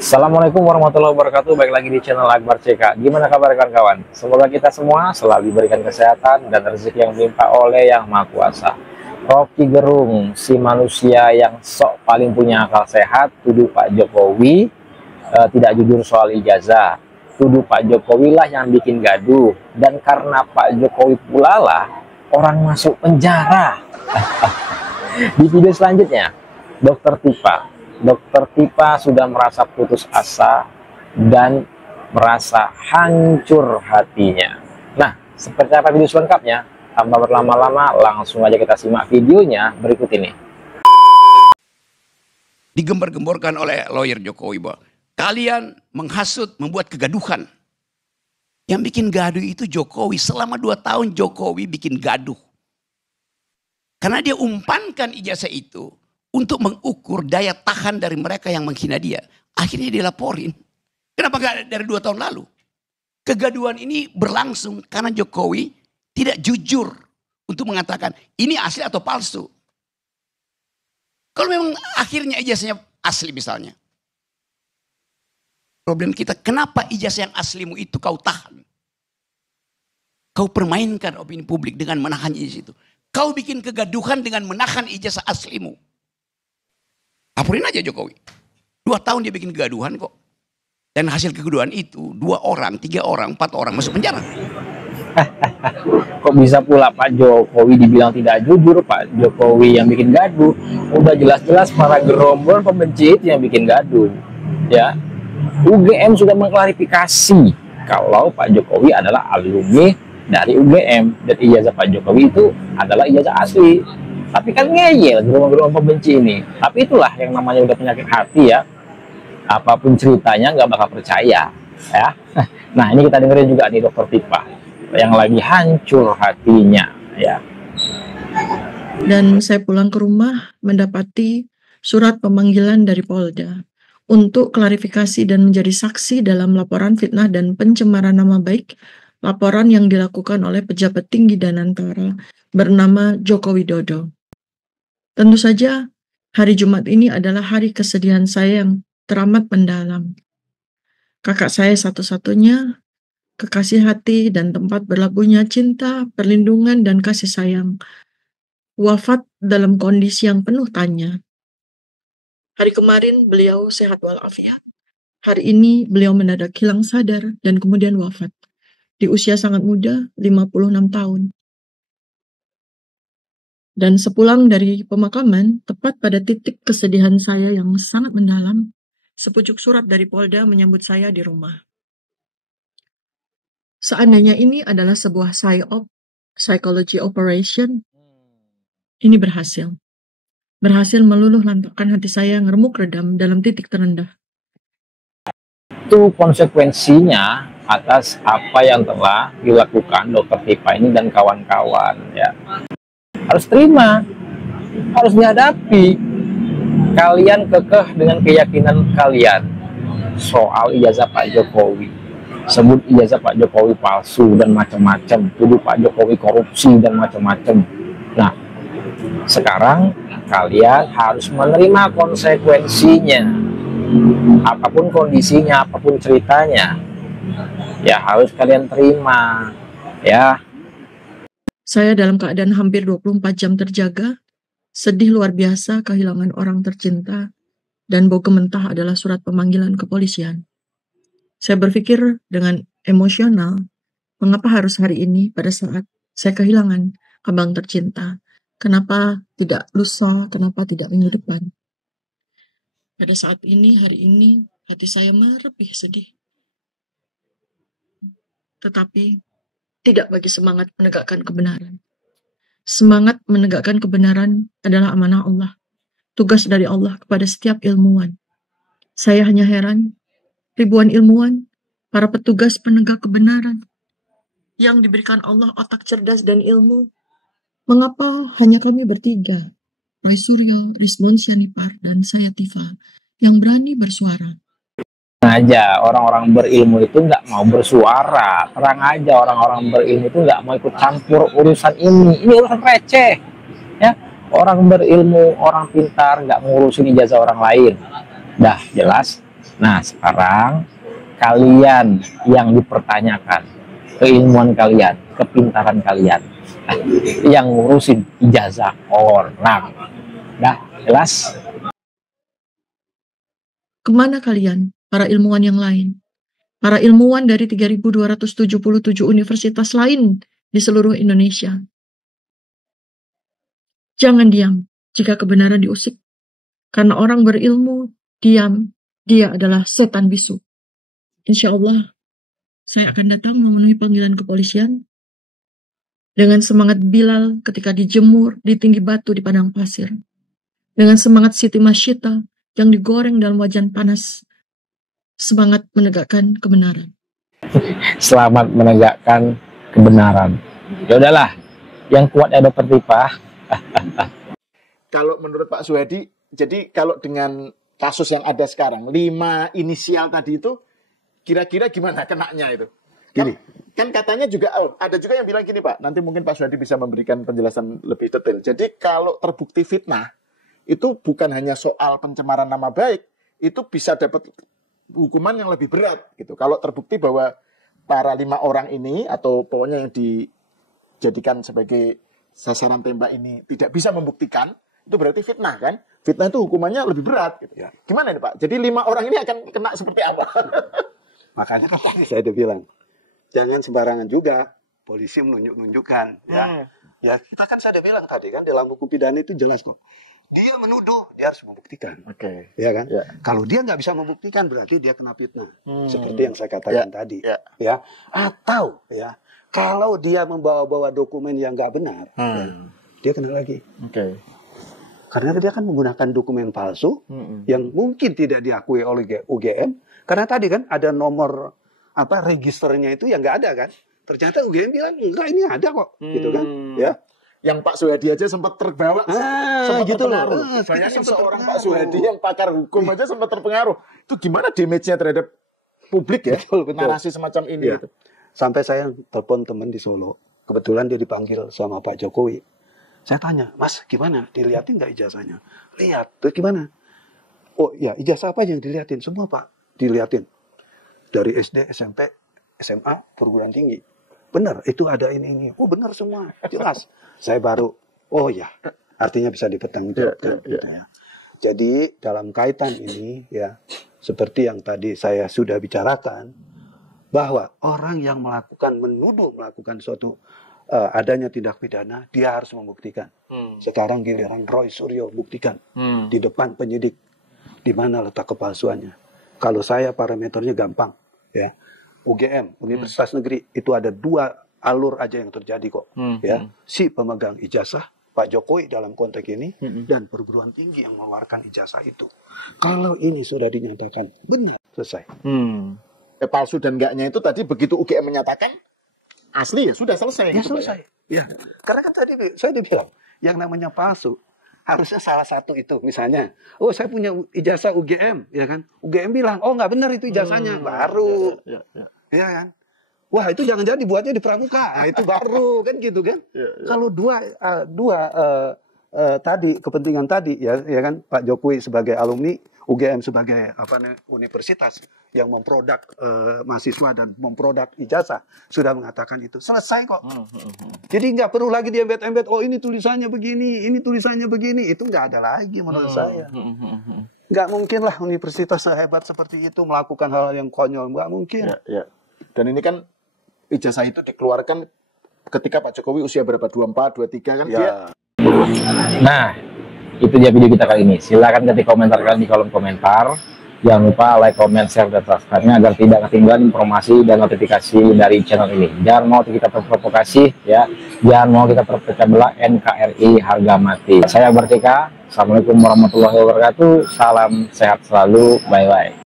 Assalamualaikum warahmatullahi wabarakatuh. Baik lagi di channel Akbar CK. Gimana kabar kawan-kawan? Semoga kita semua selalu diberikan kesehatan dan rezeki yang melimpah oleh Yang Maha Kuasa. Rocky Gerung, si manusia yang sok paling punya akal sehat, tuduh Pak Jokowi tidak jujur soal ijazah. Tuduh Pak Jokowi lah yang bikin gaduh, dan karena Pak Jokowi pula lah orang masuk penjara. Di video selanjutnya, Dokter Tipa sudah merasa putus asa dan merasa hancur hatinya. Nah, seperti apa video selengkapnya? Tanpa berlama-lama, langsung aja kita simak videonya berikut ini. Digembar-gemborkan oleh lawyer Jokowi bahwa kalian menghasut, membuat kegaduhan. Yang bikin gaduh itu Jokowi. Selama 2 tahun Jokowi bikin gaduh. Karena dia umpankan ijazah itu untuk mengukur daya tahan dari mereka yang menghina dia. Akhirnya dilaporin. Kenapa gak dari 2 tahun lalu? Kegaduhan ini berlangsung karena Jokowi tidak jujur untuk mengatakan ini asli atau palsu. Kalau memang akhirnya ijazahnya asli misalnya. Problem kita, kenapa ijazah yang aslimu itu kau tahan? Kau permainkan opini publik dengan menahan ijazah itu. Kau bikin kegaduhan dengan menahan ijazah aslimu. Laporin aja Jokowi. 2 tahun dia bikin kegaduhan kok. Dan hasil kegaduhan itu 2 orang, 3 orang, 4 orang masuk penjara. Kok bisa pula Pak Jokowi dibilang tidak jujur? Pak Jokowi yang bikin gaduh. Udah jelas-jelas para gerombol pembenci itu yang bikin gaduh. Ya, UGM sudah mengklarifikasi kalau Pak Jokowi adalah alumni dari UGM dan ijazah Pak Jokowi itu adalah ijazah asli. Tapi kan ngeyel gelombang-gelombang pembenci ini. Tapi itulah yang namanya udah penyakit hati ya. Apapun ceritanya nggak bakal percaya ya. Nah, ini kita dengerin juga nih Dokter Tipa yang lagi hancur hatinya ya. Dan saya pulang ke rumah mendapati surat pemanggilan dari Polda untuk klarifikasi dan menjadi saksi dalam laporan fitnah dan pencemaran nama baik, laporan yang dilakukan oleh pejabat tinggi Danantara bernama Joko Widodo. Tentu saja hari Jumat ini adalah hari kesedihan saya yang teramat mendalam. Kakak saya satu-satunya, kekasih hati dan tempat berlabuhnya cinta, perlindungan, dan kasih sayang, wafat dalam kondisi yang penuh tanya. Hari kemarin beliau sehat walafiat. Hari ini beliau mendadak hilang sadar dan kemudian wafat. Di usia sangat muda, 56 tahun. Dan sepulang dari pemakaman, tepat pada titik kesedihan saya yang sangat mendalam, sepucuk surat dari Polda menyambut saya di rumah. Seandainya ini adalah sebuah psychology operation, ini berhasil. Berhasil meluluh lantakkan hati saya yang remuk redam dalam titik terendah. Itu konsekuensinya atas apa yang telah dilakukan Dokter Tipa ini dan kawan-kawan ya. Harus terima, harus dihadapi. Kalian kekeh dengan keyakinan kalian soal ijazah Pak Jokowi. Sebut ijazah Pak Jokowi palsu dan macam-macam, tuduh Pak Jokowi korupsi dan macam-macam. Nah, sekarang kalian harus menerima konsekuensinya. Apapun kondisinya, apapun ceritanya, ya harus kalian terima ya. Saya dalam keadaan hampir 24 jam terjaga, sedih luar biasa kehilangan orang tercinta, dan bau gementah adalah surat pemanggilan kepolisian. Saya berpikir dengan emosional, mengapa harus hari ini pada saat saya kehilangan abang tercinta? Kenapa tidak lusa? Kenapa tidak minggu depan? Pada saat ini, hari ini, hati saya merepih sedih. Tetapi tidak bagi semangat menegakkan kebenaran. Semangat menegakkan kebenaran adalah amanah Allah. Tugas dari Allah kepada setiap ilmuwan. Saya hanya heran, ribuan ilmuwan, para petugas penegak kebenaran, yang diberikan Allah otak cerdas dan ilmu, mengapa hanya kami bertiga, Roy Suryo, Rizmon Syanipar, dan saya Tifa, yang berani bersuara? Aja orang-orang berilmu itu nggak mau bersuara. Terang aja orang-orang berilmu itu nggak mau ikut campur urusan ini urusan receh ya. Orang berilmu, orang pintar nggak ngurusin ijazah orang lain. Dah jelas Nah, sekarang kalian yang dipertanyakan, keilmuan kalian, kepintaran kalian, yang ngurusin ijazah orang. Dah, jelas? Kemana kalian, para ilmuwan yang lain? Para ilmuwan dari 3.277 universitas lain di seluruh Indonesia. Jangan diam jika kebenaran diusik. Karena orang berilmu, diam, dia adalah setan bisu. Insya Allah, saya akan datang memenuhi panggilan kepolisian dengan semangat Bilal ketika dijemur di tinggi batu di padang pasir. Dengan semangat Siti Masyita yang digoreng dalam wajan panas. Semangat menegakkan kebenaran. Selamat menegakkan kebenaran. Ya udahlah, yang kuat ada Tertipah. Kalau menurut Pak Suhadi, jadi kalau dengan kasus yang ada sekarang, 5 inisial tadi itu, kira-kira gimana kenaknya itu? Gini, kan katanya juga, ada juga yang bilang gini Pak, nanti mungkin Pak Suhadi bisa memberikan penjelasan lebih detail. Jadi kalau terbukti fitnah, itu bukan hanya soal pencemaran nama baik, itu bisa dapat hukuman yang lebih berat gitu. Kalau terbukti bahwa para 5 orang ini atau pokoknya yang dijadikan sebagai sasaran tembak ini tidak bisa membuktikan, itu berarti fitnah kan? Fitnah itu hukumannya lebih berat gitu. Ya. Gimana nih Pak? Jadi 5 orang ini akan kena seperti apa? Makanya kan saya udah bilang, jangan sembarangan juga polisi menunjuk-nunjukkan ya. Ya, kita kan saya udah bilang tadi kan dalam hukum pidana itu jelas kok. Dia menuduh, dia harus membuktikan. Oke. Ya kan? Ya. Kalau dia nggak bisa membuktikan berarti dia kena fitnah. Seperti yang saya katakan tadi. Ya. Atau ya, kalau dia membawa-bawa dokumen yang nggak benar, ya, dia kena lagi. Oke. Karena dia kan menggunakan dokumen palsu yang mungkin tidak diakui oleh UGM. Karena tadi kan ada nomor registernya itu yang nggak ada kan. Ternyata UGM bilang enggak, ini ada kok, gitu kan? Ya. Yang Pak Suhadi aja sempat terbawa, sempat gitu terpengaruh. Bayangin seorang Pak Suhadi yang pakar hukum aja sempat terpengaruh. Itu gimana damage-nya terhadap publik ya? Betul. Narasi semacam ini. Ya. Sampai saya telepon teman di Solo. Kebetulan dia dipanggil sama Pak Jokowi. Saya tanya, Mas gimana? Dilihatin nggak ijazahnya? Lihat, terus gimana? Oh ya, ijazah apa yang dilihatin? Semua Pak, dilihatin. Dari SD, SMP, SMA, perguruan tinggi. Benar, itu ada ini. Oh benar semua, jelas. Saya baru, oh ya, artinya bisa dipertanggungjawabkan. Ya. Jadi dalam kaitan ini ya, seperti yang tadi saya sudah bicarakan, bahwa orang yang menuduh melakukan suatu adanya tindak pidana, dia harus membuktikan. Sekarang giliran Roy Suryo buktikan di depan penyidik di mana letak kepalsuannya. Kalau saya parameternya gampang, ya. UGM, Universitas Negeri, itu ada 2 alur aja yang terjadi kok. Ya, si pemegang ijazah, Pak Jokowi dalam konteks ini, dan perguruan tinggi yang mengeluarkan ijazah itu. Kalau ini sudah dinyatakan benar, selesai. Palsu dan enggaknya itu tadi begitu UGM menyatakan asli ya sudah selesai. Ya gitu, selesai. Ya. Karena kan tadi saya dibilang, yang namanya palsu, harusnya salah satu itu. Misalnya, oh saya punya ijazah UGM, ya kan? UGM bilang, oh nggak benar itu ijazahnya, baru. Ya kan? Wah itu jangan-jangan dibuatnya di pramuka, nah, itu baru kan gitu kan? Kalau tadi kepentingan tadi ya kan, Pak Jokowi sebagai alumni, UGM sebagai universitas yang memproduk mahasiswa dan memproduk ijazah sudah mengatakan itu selesai kok. Jadi nggak perlu lagi diembed-embed. Oh ini tulisannya begini, ini tulisannya begini, itu nggak ada lagi menurut saya. Nggak mungkin lah universitas sehebat seperti itu melakukan hal yang konyol, nggak mungkin. Dan ini kan ijazah itu dikeluarkan ketika Pak Jokowi usia berapa? 24, 23 kan? Ya. Nah, itu dia video kita kali ini. Silahkan ketik komentar kalian di kolom komentar. Jangan lupa like, comment, share, dan subscribe-nya agar tidak ketinggalan informasi dan notifikasi dari channel ini. Jangan mau kita terprovokasi, ya. Jangan mau kita terpecah belah. NKRI harga mati. Saya Bertika. Assalamualaikum warahmatullahi wabarakatuh. Salam sehat selalu. Bye-bye.